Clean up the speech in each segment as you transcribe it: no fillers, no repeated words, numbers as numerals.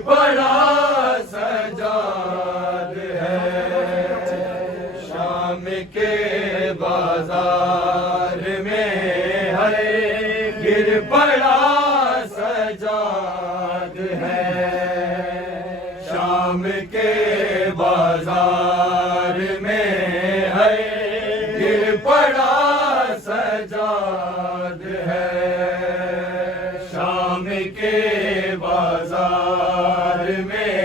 पड़ा सजाद है। शाम के बाजार में है गिर पड़ा सजाद है। शाम के बाजार में है गिर पड़ा सजाद है। शाम के बाजार में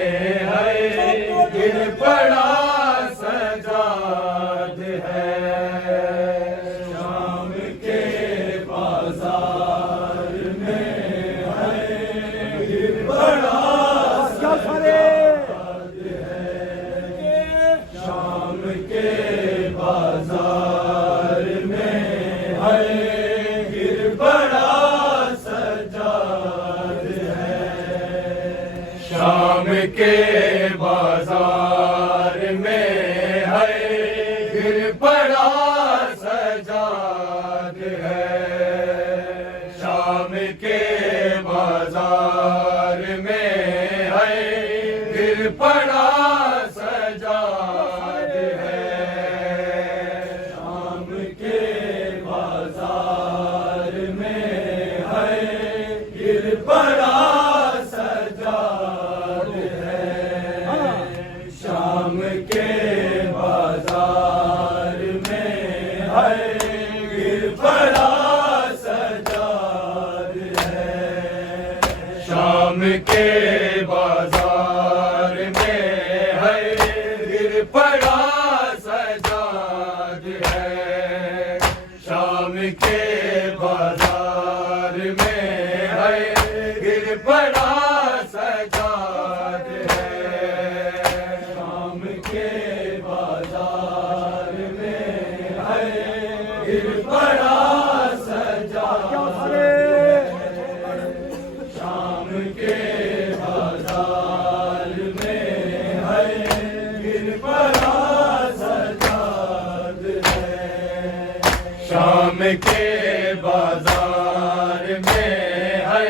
है गिर पड़ा सजाद है। शाम के बाजार में है गिर पड़ा सजाद है। शाम के बाजार में है गिर पड़ा सजाद है। शाम के बाजार में है गिर पड़ा सजाद है। शाम के बाजार में है गिर पड़ा सजाद है। शाम के बाजार में है गिर पड़ा सजाद है। शाम के बाजार में है गिर पड़ा सजाद है। शाम के बाजार में है गिर पड़ा सजाद है। शाम के बाजार में है गिर पड़ा सजाद है। शाम के बाजार में है गिर पड़ा सजाद है। शाम के बाजार में है गिर पड़ा सजाद है। शाम के बाजार में है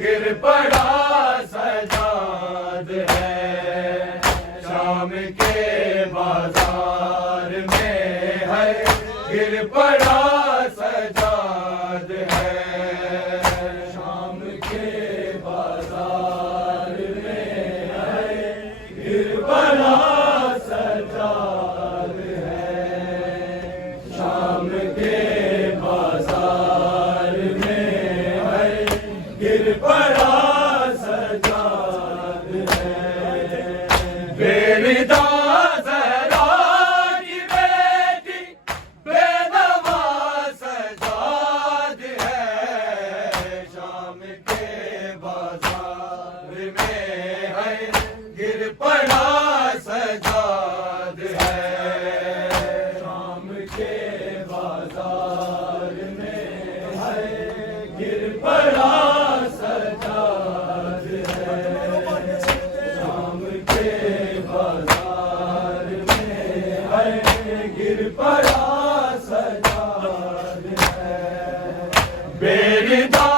गिर पड़ा सजाद है। शाम के बाजार में है गिर पड़ा सजाद है। शाम के बाजार में है गिर पड़ा सजाद है। शाम के बाजार में है गिर पड़ा सजाद है। बेरिदा ज़हरा की बेटी बेनवा सजाद है। शाम के बाजार में है गिर पड़ा सजाद है। शाम के बाजार में है गिर पड़ा सजाद है। शाम के बाजार में है गिर पड़ा सजाद है। बेरिदा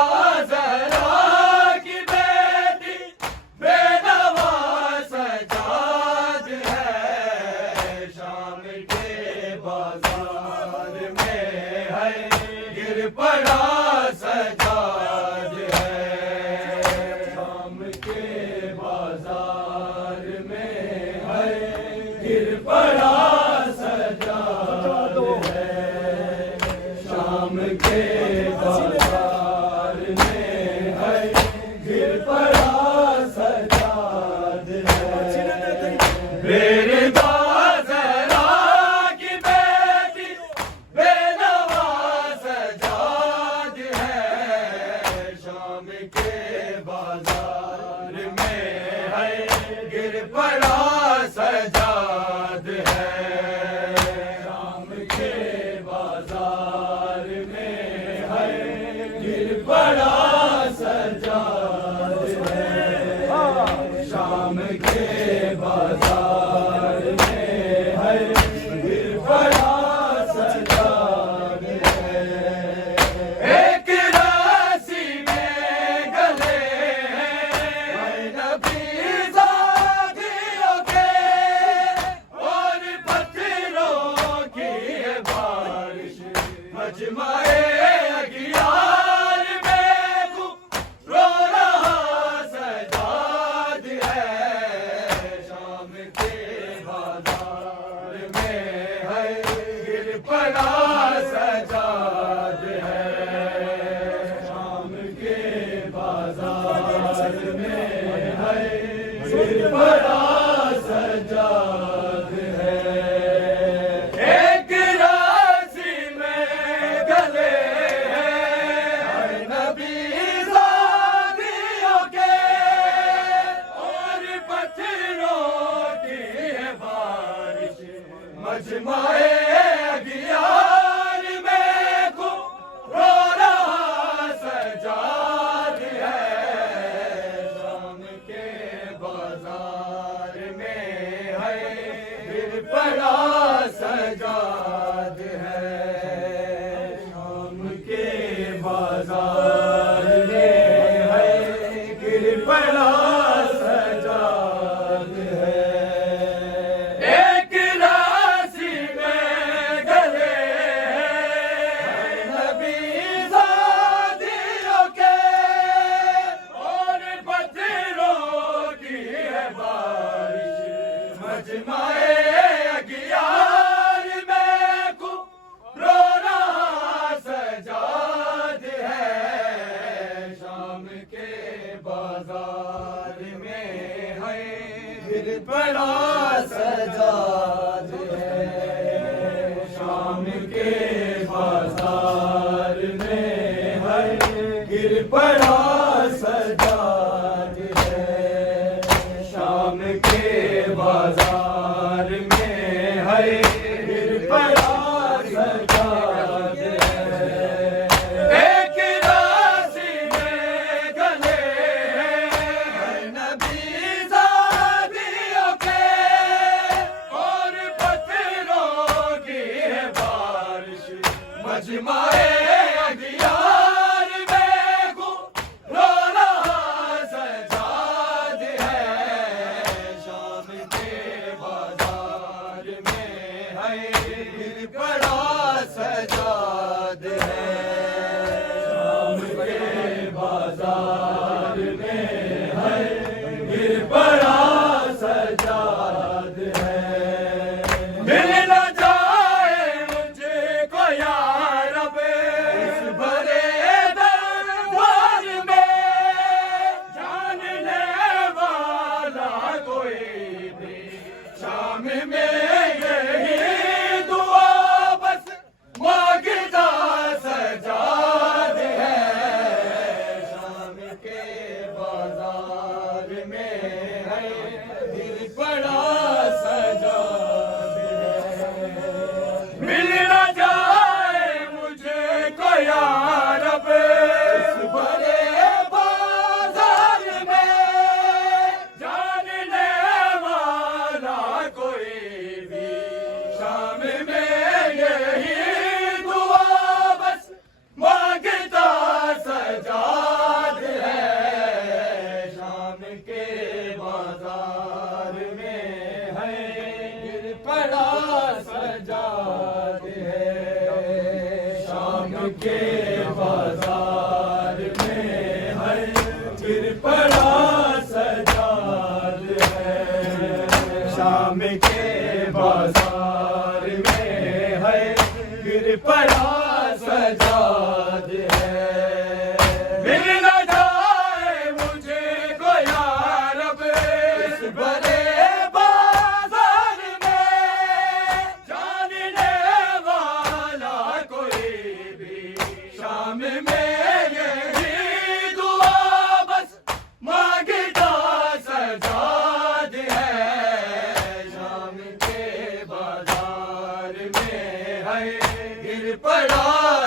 ज़हरा की बेटी बेनवा सजाद है। शाम के बाजार में है गिर पड़ा सजाद है। शाम के बाजार में है गिर पड़ा सजाद है। शाम के बाजार में है गिर पड़ा सजाद है। बेरिदा ज़हरा की बेटी बेनवा सजाद है। शाम के बाजार में है गिर पड़ा सजाद है। शाम के बाजार में है गिर पड़ा सजाद है। शाम के बाजार में है गिर पड़ा सजाद है। एक राशि में गले हैं नबी गिर पड़ा सजाद है। एक राशि में गले हैं नबी ज़ादियों के, और पत्थरों की है बारिश मजमाए अगियार में को रो रहा सजाद है। शाम के बाजार में है गिर पड़ा सजाद है। शाम के बाजार में है गिर पड़ा सजाद है। एक राशि में गले हैं नबी ज़ादियों के, और पत्थरों की है बारिश मजमाए अगियार में को रो रहा सजाद है। शाम के बाजार में है गिर पड़ा सजाद है। शाम के बाजार में है गिर पड़ा सजाद है। शाम के बाजार में है गिर पड़ा सजाद है। एक राशि में गले हैं नबी ज़ादियों के, और पत्थरों की है बारिश मजमाए अगियार में को रो रहा सजाद है। शाम के बाजार में है गिर पड़ा सजाद है। शाम के बाजार में है गिर पड़ा सजाद है। मिल न जाए मुझको या रब इस भरे दरबार में, जानने वाला कोई भी शाम में यही दुआ बस मांगता सजाद है। शाम के बाजार में है गिर पड़ा सजाद है। मिल न जाए मुझे को या रब इस भरे बाजार में, जानने वाला कोई भी शाम में यही दुआ बस मांगता सजाद है। शाम के बाजार में है गिर पड़ा सजाद है। शाम के बाजार में है गिर पड़ा सजाद है। शाम के बाजार में है गिर पड़ा सजाद है। मिल न जाए मुझे को या रब इस भरे बाजार में, जानने वाला कोई भी शाम में यही दुआ बस मांगता सजाद है। शाम के बाजार में है गिर पड़ा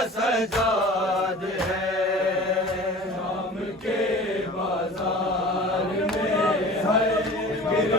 सजाद है। शाम के बाजार में है गिर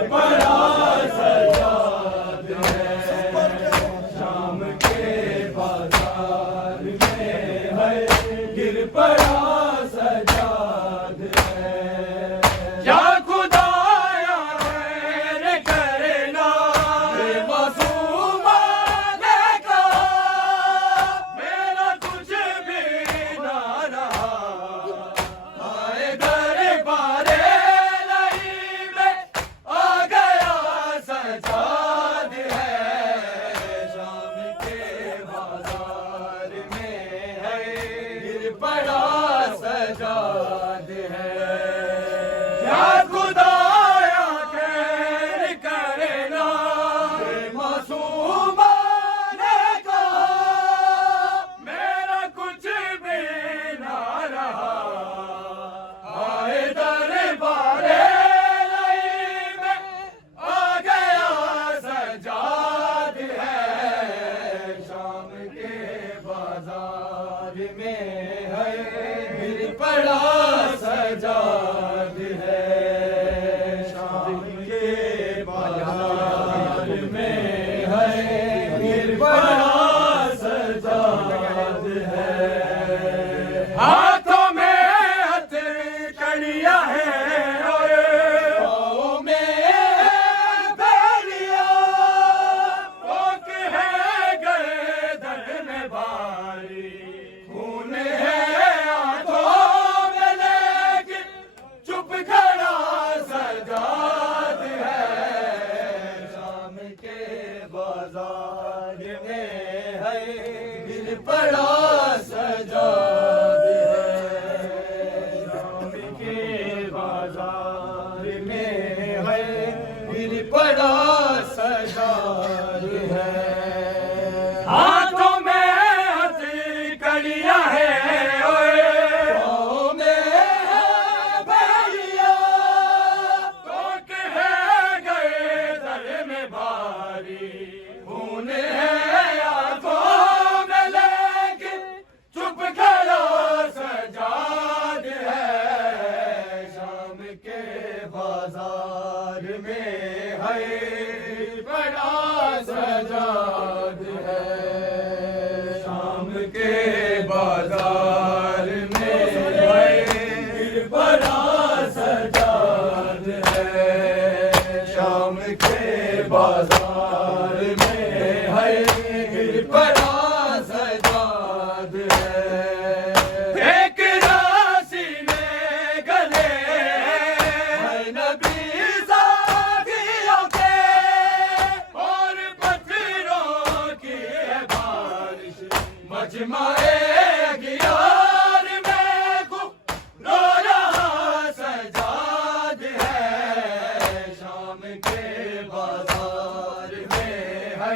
गिर पड़ा सजाद है। हाथों में हथकड़ियां है, पाँव में है बैरिया, कोट है गए दर में भारी, खून है आंखों में लेकिन चुप खड़ा सजाद है। शाम के बाजार में है बड़ा सजाद है। शाम के बाजार में है बड़ा सजाद है। शाम के बाजार में है बड़ा सजाद है। एक राशि में गले है नबी साथियों के, और पत्थरों की है बारिश, मजमाए अगियार में खूब रो रहा सजाद है। शाम के बाजार में है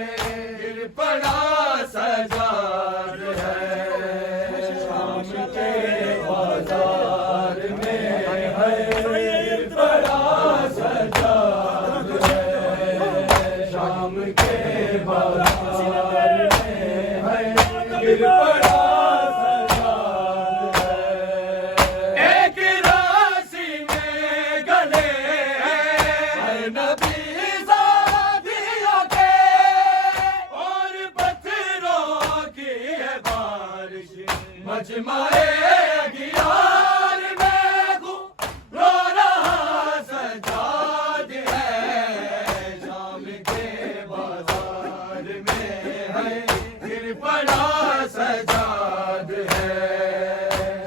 गिर पड़ा सजाद है। शाम के बाजार में है गिर पड़ा सजाद है। शाम के बाजार में है गिर पड़ा सजाद है। एक राशि में गले है नबी साथियों के, और पत्थरों की है बारिश, मजमाए अगियार में खूब रो रहा सजाद है। शाम के बाजार में है गिर पड़ा सजाद है।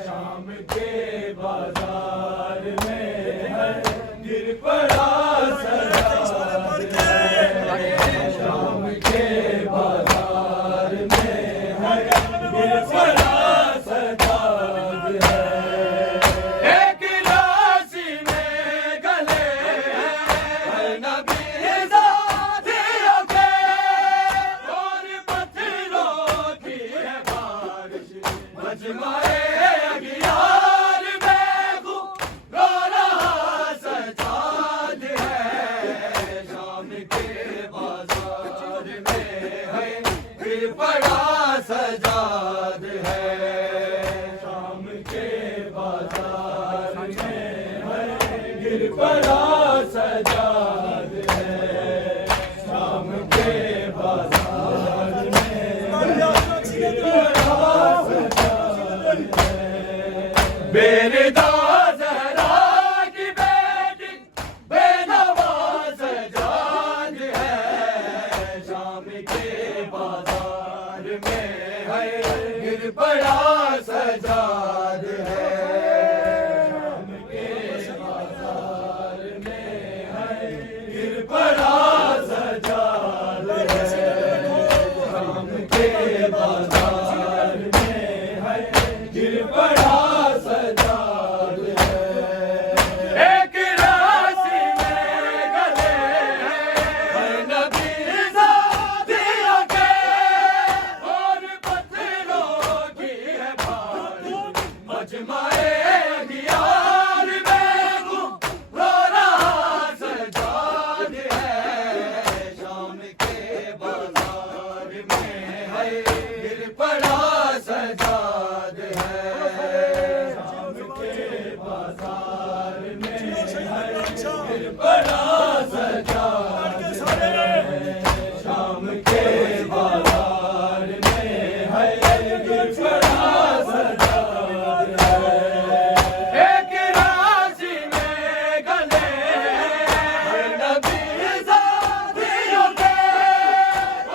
शाम के बाजार में है गिर पड़ा सजाद है। शाम के बाजार में है गिर पड़ा सजाद है। एक राशि में गले है नबी साथियों के, और पत्थरों की है बारिश, मजमाए अगियार में खूब रो रहा सजाद है। शाम के बाजार में है गिर पड़ा सजाद है। शाम के बाजार में है गिर पड़ा सजाद है। शाम के बाजार में गिर पड़ा सजाद है। बेरदा ज़हरा की बेटी बेनवाज सजाद है। शाम के बाजार में है गिर पड़ा सजाद है। शाम के बाजार में है गिर पड़ा सजाद है। शाम के बाजार में है गिर पड़ा सजाद है। एक राशि में गले है नबी साथियों के, और पत्थरों की है बारिश, मजमाए अगियार में खूब रो रहा सजाद है। शाम के बाजार में है गिर पड़ा सजाद है। शाम के बाजार में है गिर पड़ा सजाद है। शाम के बाजार में है गिर पड़ा सजाद है। एक राशि में गले है नबी साथियों के,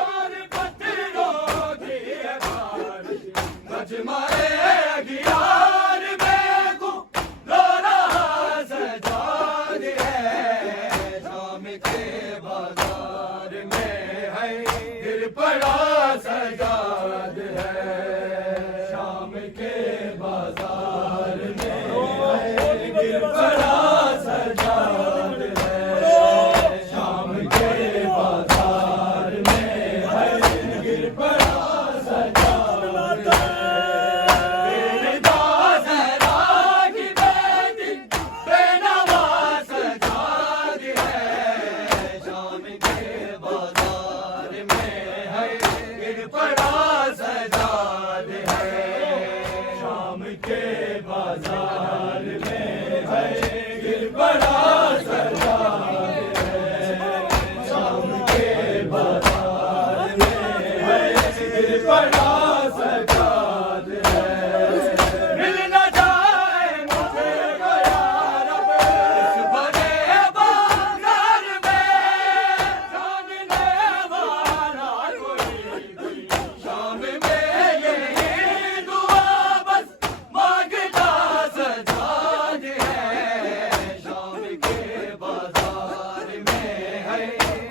और पत्थरों की है बारिश, मजमाए अगियार में खूब रो रहा सजाद है। शाम के बाजार में है गिर पड़ा सजाद है। शाम के बाजार में है गिर पड़ा सजाद है। शाम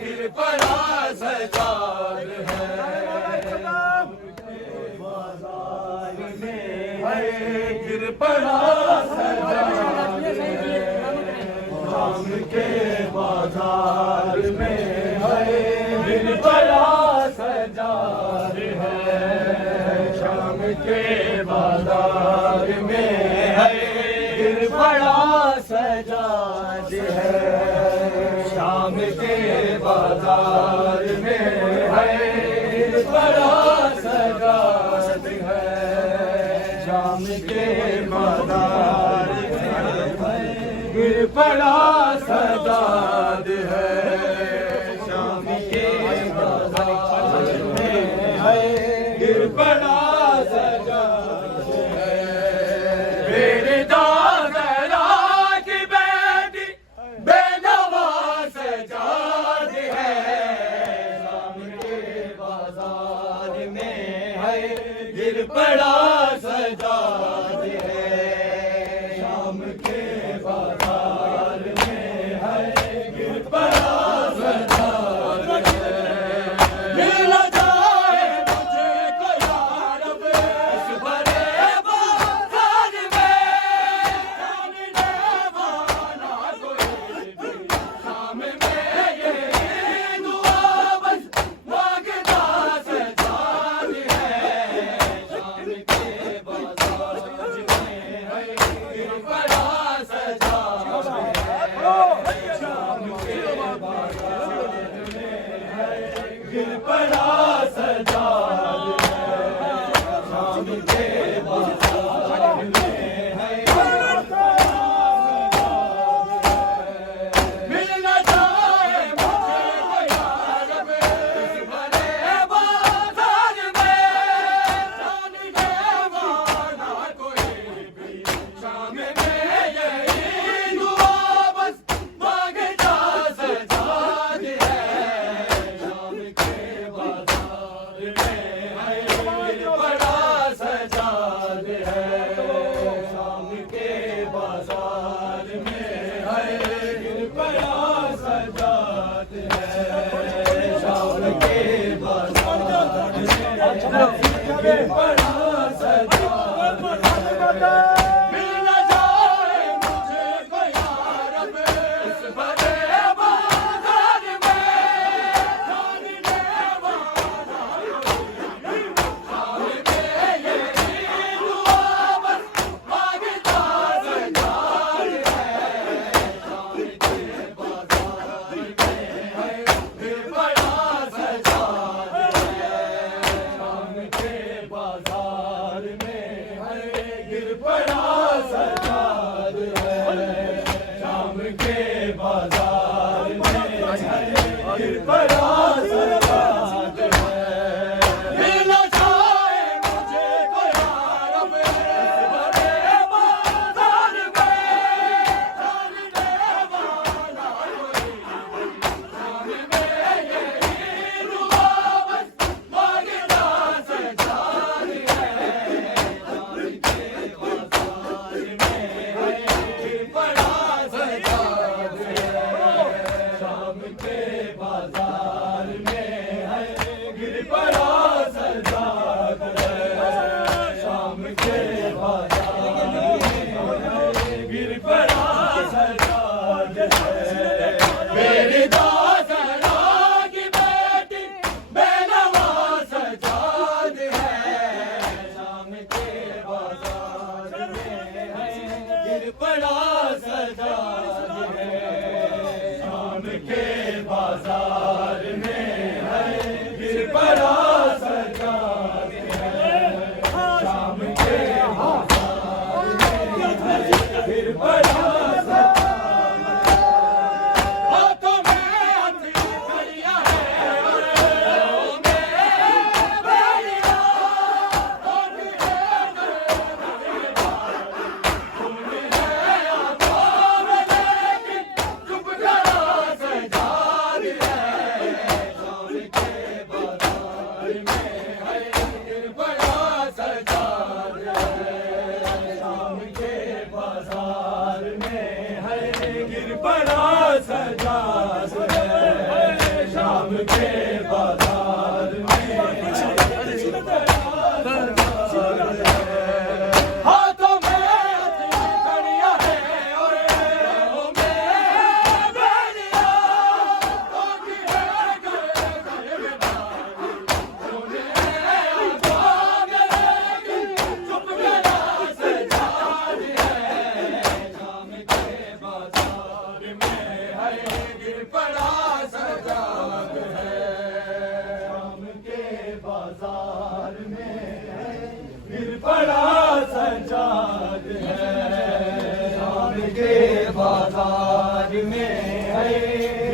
गिर पड़ा सजाद है गिर पड़ा सजाद है शाम के बाजार में है गिर पड़ा सजाद है शाम के बाजार में है गिर पड़ा सजाद है शाम के बाजार में है गिर पड़ा सजाद है शाम के बाजार में है गिर पड़ा सजाद है शाम के बाजार में है गिर पड़ा सजाद है मेरे दादरा की बेटी बेनवा सजाद है शाम के बाजार में है गिर पड़ा सजाद है शाम के बाजार में है गिर पड़ा सजाद है मिल जाए मुझे को यार इस भरे बाजार में जानने वाला कोई भी शाम में ये दुआ बस मांगता सजाद है शाम के बाजार में है गिर पड़ा सजाद है शाम के बाजार में है गिर पड़ा सजाद है शाम के बाजार में है मिल न जाए मुझे कोई यार इस भरे बाजार में जानने वाला कोई भी शाम में यही दुआ बस मांगता सजाद है शाम के बाजार में है गिर पड़ा सजाद है शाम के बाजार में है गिर पड़ा सजाद है शाम के बाजार में गिर पड़ा सजाद है मिल न जाए मुझे कोई यार इस भरे बाजार में जानने वाला शाम में यही दुआ बस मांगता सजाद है शाम के बाजार में है गिर पड़ा सजाद है शाम के बाजार में है गिर पड़ा सजाद है शाम के बाजार में है गिर पड़ा सजाद है मिल न जाए मुझे कोई यार इस भरे बाजार में जानने वाला कोई शाम में यही दुआ बस मांगता सजाद है शाम के बाजार में है गिर पड़ा सजाद है शाम के बाजार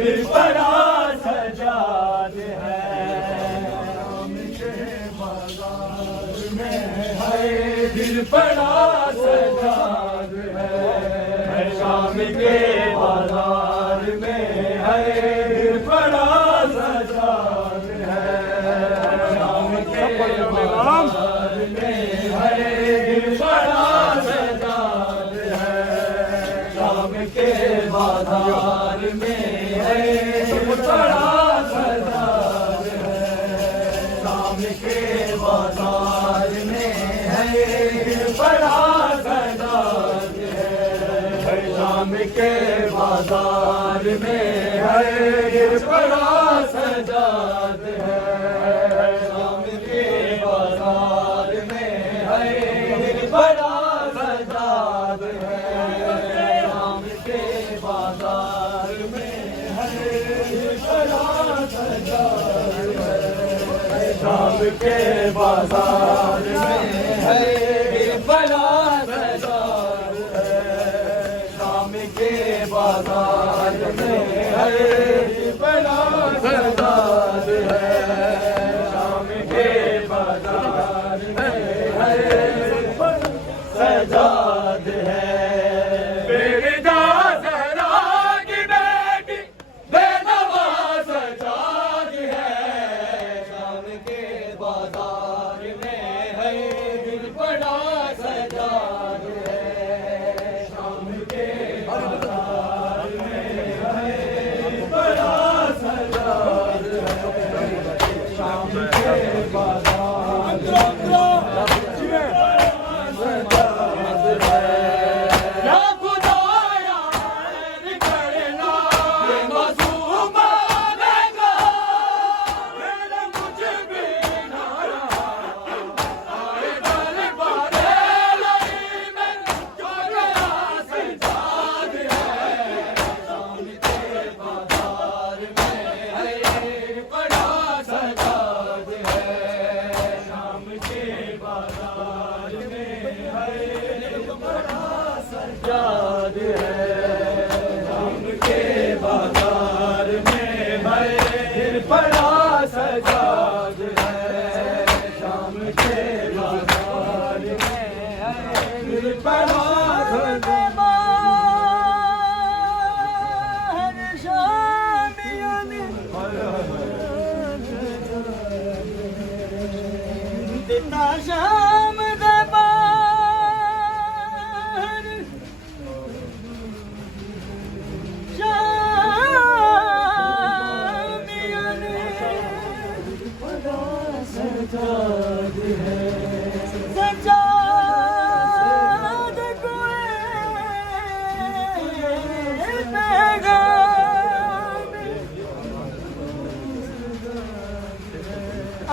दिल बड़ा सजाद है दिल बड़ा सजाद है शाम के बाजार में है दिल बड़ा सजाद है शाम के बाजार में है दिल बड़ा सजाद है शाम के बाजार में है दिल बड़ा सजाद है शाम के बाजार में बड़ा सजाद है शाम के बाजार में है बड़ा सजाद है शाम के बाजार में है बड़ा सजाद है शाम के बाजार में है बड़ा सजाद है शाम के बाजार में है बड़ा सजाद है शाम के बाजार में है बड़ा सजाद है शाम के बाजार में है सजाद है बेदा जरा की बेटी बेनवा सजाद है शाम के बाजार में है दिल बड़ा सजाद है शाम के बाजार में है बड़ा सजाद है शाम के बाजार सजाद है या खुदाया करना ये मासूम आएगा मेरा कुछ भी ना रहा आए गल बारे लई में जो गया सजाद है शाम के बाजार में है बड़ा सजाद है शाम के बाजार में है बड़ा सजाद है शाम के बाजार में है बड़ा सजाद है शाम के बाजार में है बड़ा शाम दे बाहर शामियों ने बड़ा सजाद है सजाद कोई पैगाम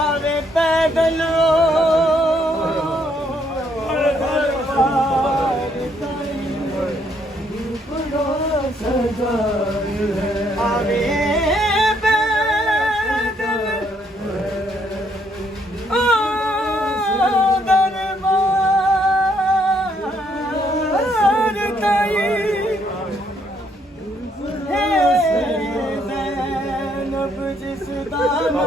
आवे पैदल आवे पैदल ओ दरबार ताई है ज़ैनब जिस दाना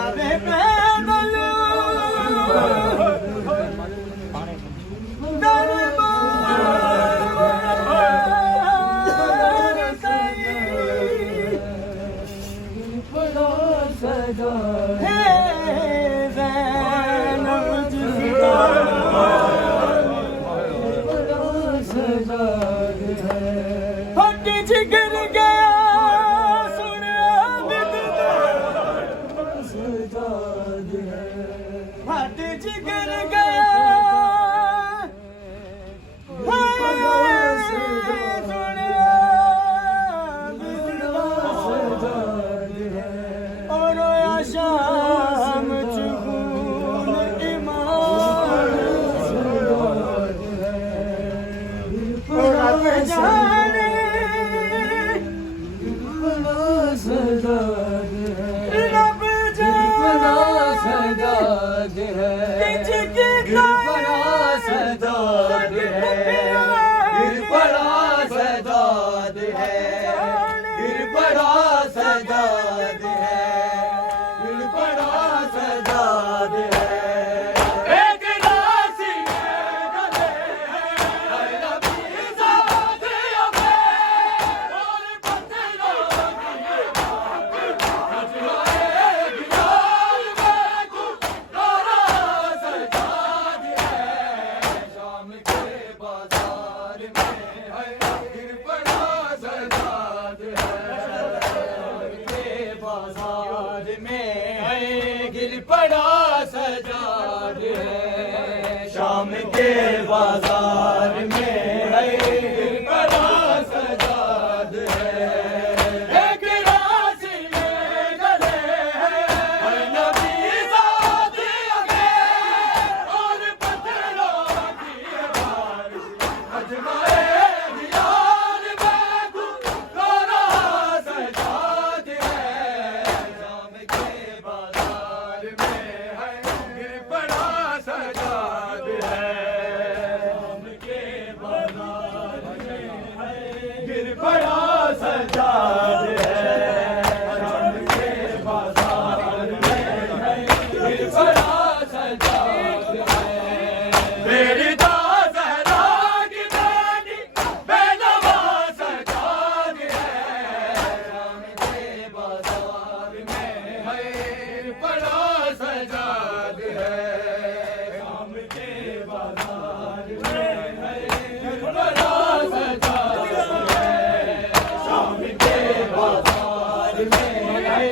आवे पैदल फट जिगर गया फट जिगर गया और शाम चुगून ईमान रब जाने रब जाने सजाद है शाम के बाजार में है गिर पड़ा सजाद है एक राशि में गले है नबी ज़ात आगे और पत्थरों की बारिश अजमाए दियार में को रहा सजाद है शाम के बाजार में है गिर पड़ा सजाद गिर पड़ा सजाद है शाम के बाजार में है गिर पड़ा सजाद है मेरी ज़हरा की बेटी बेनवा सजाद है शाम के बाजार में है गिर पड़ा सजाद है शाम के बाजार में है गिर पड़ा सजाद शाम के बाजार में है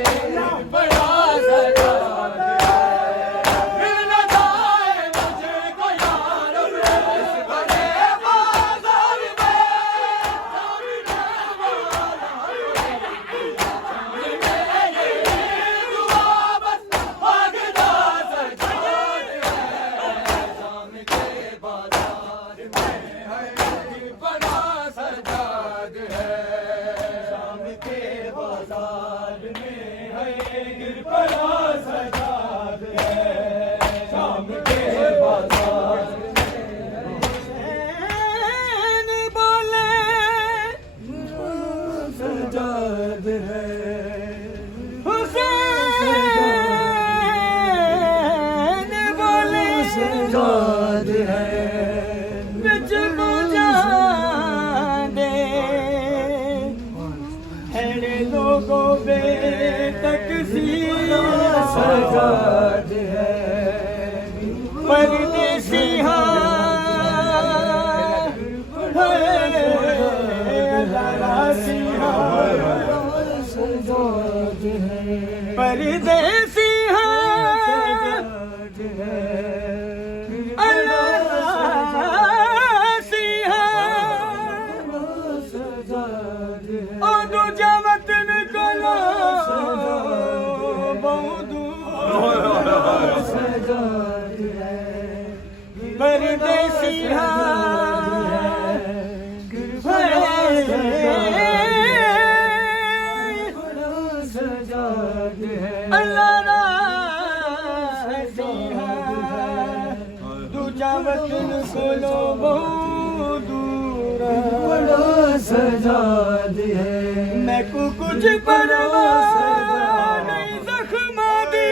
बड़ा सजाद मिल न जाए मुझको यार इस बड़े बाजार में ये दुआ बस मांगना सजाद है शाम के बाजार में है बड़ा सजाद है शाम के बाजार में है गिर पड़ा सजाद है शाम के बाजार हुसैन बोले सजाद है हुसैन बोले सजाद है बिच बुझा दे हेड़े लोगों बे तकसीर सजाद है परदेसी सजाद है परदेसी ओ दूजा वतन कोलो बहुत परदेसी अल्लाह दूजा वतन कोलो बहुत दूर सजाद है मैं को कुछ परवाह नहीं जख्मा दी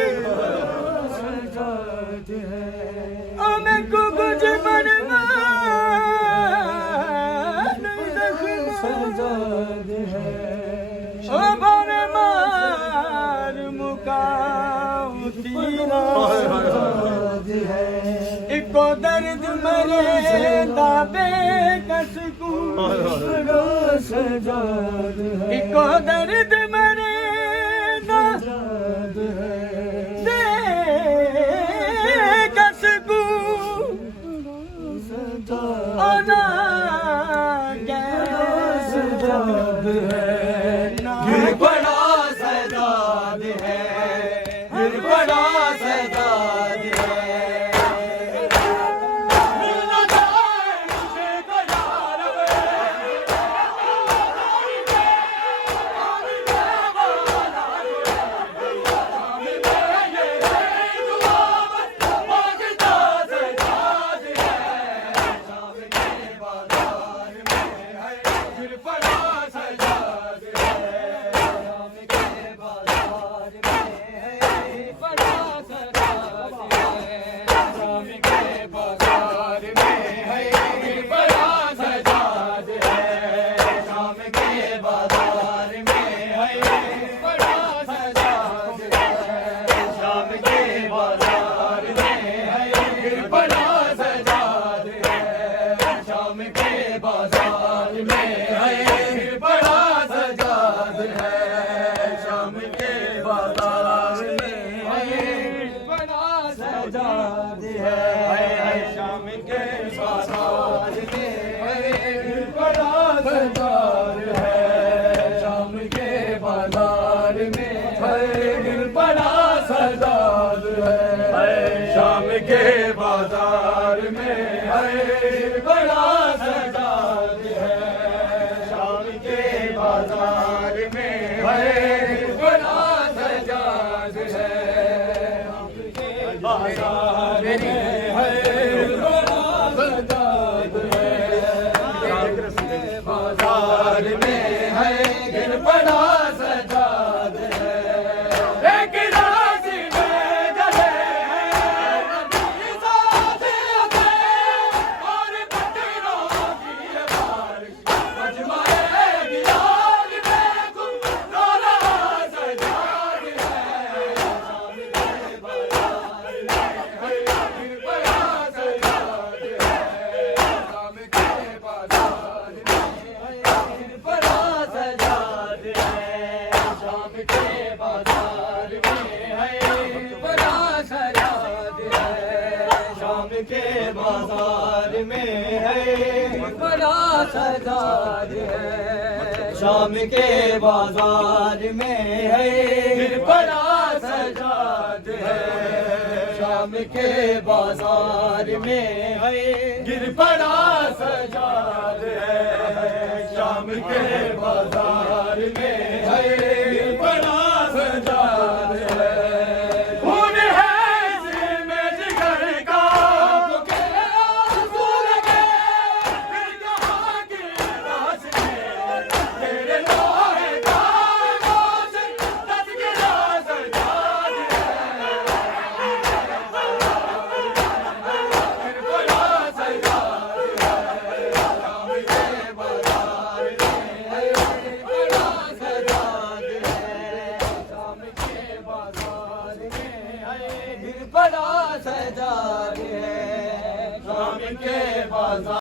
सजाद है ओ मैं को कुछ परवाह नहीं जख्मा सजाद है ओ भावे मार मुकाम तीरा सजाद है इको दर्द मरे दाबे कसकू सजाद है इको दर्द मरे सजाद है दे कसकू ओना सजाद है गिर पड़ा सजाद है गिर पड़ा सजाद है मिल न जाए मुझको यार गिर पड़ा सजाद है बाजार में है बड़ा सजाद है शाम के बाजार में है बड़ा सजाद है शाम के बाजार में है बड़ा सजाद है शाम के बाजार में है बड़ा सजाद है शाम के बाजार में है बड़ा सजाद है शाम के बाजार में है बड़ा सजाद है बाजार में है बड़ा सजाद है बाजार में है बड़ा सजाद है एक राशि में जले हैं नबी साथ अते और पत्थरों की बारिश मजमाए गिलाल में गुम रोला सजाद है शाम के बाजार में है बड़ा सजाद है शाम के बाजार में है बड़ा सजाद है शाम के बाजार में है बड़ा सजाद है शाम के बाजार में है बड़ा सजाद है शाम के बाजार में है बड़ा सजाद है शाम के बाजार में है बड़ा सजाद है शाम के बाजार में है बड़ा सजाद है खून है इसमें जिगर का तो के आंसू लगे फिर कहाँ की रास्ते तेरे लोहे का रोशन तस्करा सजाद है फिर बड़ा सजाद है शाम के बाजार में है बड़ा सजाद है शाम के बाजार में है बड़ा सजाद है शाम के बाजार